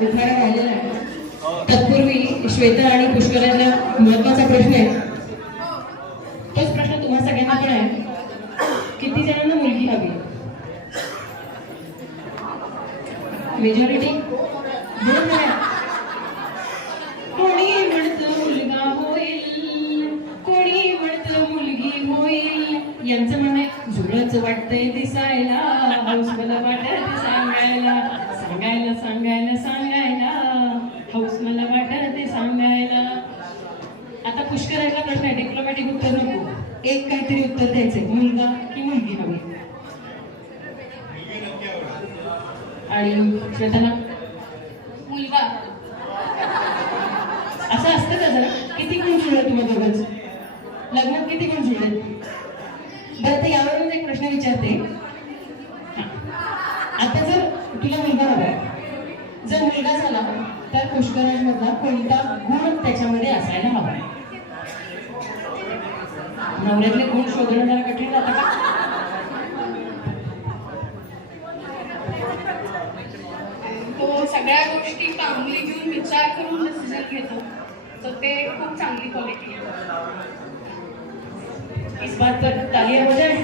उखाणा राहिलेला आहे. तत्पूर्वी श्वेता आणि पुष्कराला महत्वाचा प्रश्न आहे. तोच प्रश्न तुम्हा सगळ्यांना पण आहे. किती जणांना मुलगी हवी? मेजॉरिटी दोन जण. कोणी म्हणतं मुलगा होईल, कोणी म्हणतं मुलगी होईल. यांचं म्हणणं आहे जुळच वाटतंय दिसायला, हौस मला वाटत सांगायला सांगायला सांगायला सांगायला, हौस मला वाटत सांगायला. आता पुष्कराला प्रश्न आहे, डिप्लोमॅटिक उत्तर नको, एक काहीतरी उत्तर द्यायचंय. मुलगा की मुलगी हवी? आणि श्वेताला मुलगा. असं असतं का जरा? किती गुण जुळले तुम्हा दोघांचं? लग्नात किती गुण जुळले? बरं, तर यावरून एक प्रश्न विचारते. आता जर तुला मुलगा हवा, जर मुलगा झाला तर पुष्कराज मधला कोणता गुण त्याच्यामध्ये असायला हवा? नवऱ्यातले गुण शोधणं जरा कठीण जातं का? तो सगळ्या गोष्टी कामली घेऊन विचार करून डिसिजन घेतो, तर ते खूप चांगली क्वालिटी आहे. इस बात पर तालियां हो जाए.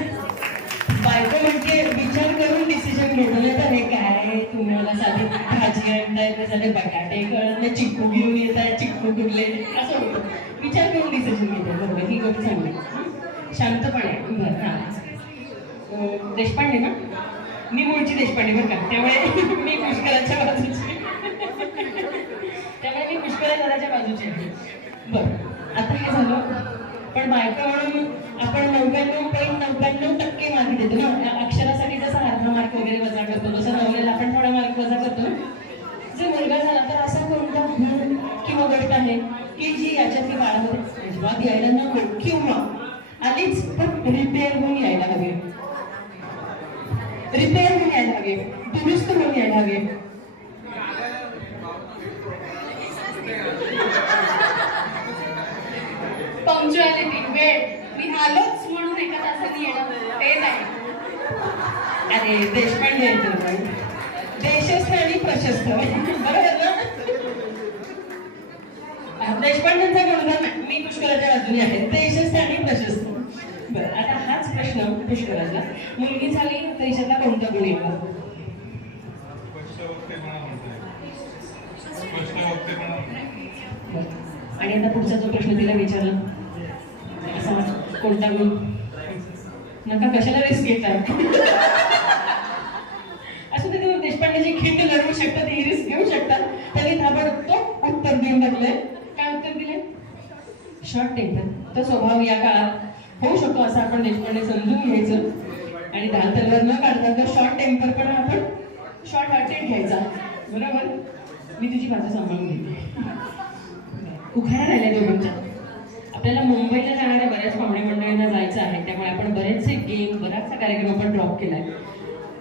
बायको म्हणते विचार करून डिसिजन घेतो. नाही तर हे काय तुम्हाला साधे भाजी आणताय, साधे बटाटे कळत नाही, चिक्कू घेऊन येत आहे, चिक्कू कुठले असं होतं. विचार करून डिसिजन घेतो. बरोबर, ही गोष्ट चांगली. शांतपणे. बरं, हां. देशपांडे ना? मी मूळची देशपांडे बरं का, त्यामुळे मी पुष्कराच्या बाजूची. त्यामुळे मी पुष्कराच्या बाजूची आहे. बरं, आता हे झालं. पण बायका म्हणून आपण 99.99% मार्क देतो ना. अक्षरासाठी जसा अर्धा मार्क वगैरे वजा करतो, तसं नवऱ्याला आपण थोडा मार्क वजा करतो. जर मुलगा झाला तर असा कोणता गुण किंवा गोष्ट आहे की जी याच्यातली बाळामध्ये अजिबात यायला नको, किंवा आधीच पण रिपेअर होऊन यायला हवी? रिपेअर होऊन यायला हवी, दुरुस्त होऊन यायला हवी. पंक्च्युअलिटी, वेळ. मी आलोच म्हणून एका तासाने येणं, ते नाही. अरे देशपांडे येतो, देशस्थ आणि प्रशस्त, बरोबर ना? देशपांडेंचा मुलगा मी पुष्कराच्या बाजूने आहे, देशस्थ आणि प्रशस्त. बरं, आता हाच प्रश्न पुष्कराला, मुलगी झाली तर हिच्यातला कोणता गुण येतो? आणि आता पुढचा जो प्रश्न तिला विचारला, असा कोणता गुण? नका, कशाला रिस्क घेतात? असं ते तुम्ही देशपांडेची खिंड लढवू शकतात, ही रिस्क घेऊ शकतात. त्यांनी ताबडतोब उत्तर देऊन टाकलंय. काय उत्तर दिले? Short temper. तो स्वभाव या काळात होऊ शकतो असं आपण देशपांडे समजून घ्यायचं. आणि दाल तलवार न काढता तर शॉर्ट टेम्पर पण आपण शॉर्ट हार्टेड घ्यायचा. बरोबर, मी तुझी बाजू सांभाळून घेते. उखाणा राहिला दोघांच्या. आपल्याला मुंबईला जाणाऱ्या बऱ्याच पाहुणे मंडळींना जायचं आहे, त्यामुळे आपण बरेचसे गेम, बराचसा कार्यक्रम आपण ड्रॉप केलाय.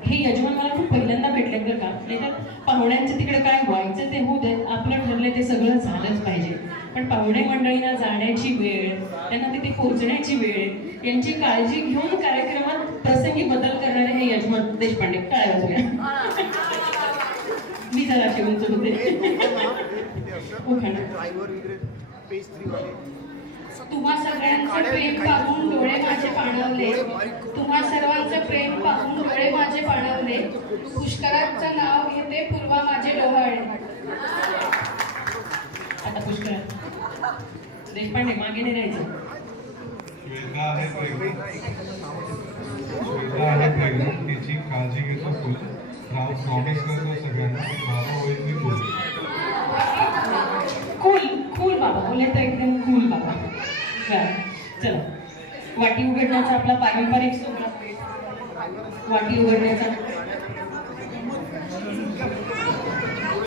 हे यजमान मला खूप पहिल्यांदा भेटले बरं का. नाहीतर पाहुण्यांचं तिकडे काय व्हायचं ते होऊ देत, आपलं ठरलंय ते सगळं झालंच पाहिजे. पण पाहुणे मंडळींना जाण्याची वेळ, त्यांना तिथे पोहोचण्याची वेळ, यांची काळजी घेऊन कार्यक्रमात प्रसंगी बदल करणारे हे यजमान देशपांडे. काय वाजूया मी जरा ठेवून चुकते. तुम्हा सगळ्यांचं प्रेम पाहून डोळे माझे पाणवले, तुम्हा सर्वांचं प्रेम पाहून डोळे माझे पाणवले, पुष्कराचं नाव घेते पूर्वा माझे डोहाळे. आता पुष्कळ देशपांडे मागे नाही राहायचं. श्वेता आहे प्रेग्नंट, तिची काळजी घेतो फुल. राव प्रॉमिस करतो सगळ्यांना, बाबा होईल मी फुल. कूल कूल बाबा बोले तर एकदम कूल बाबा. चला, वाटी उघडण्याचा आपला पारंपरिक सोहळा. वाटी उघडण्याचा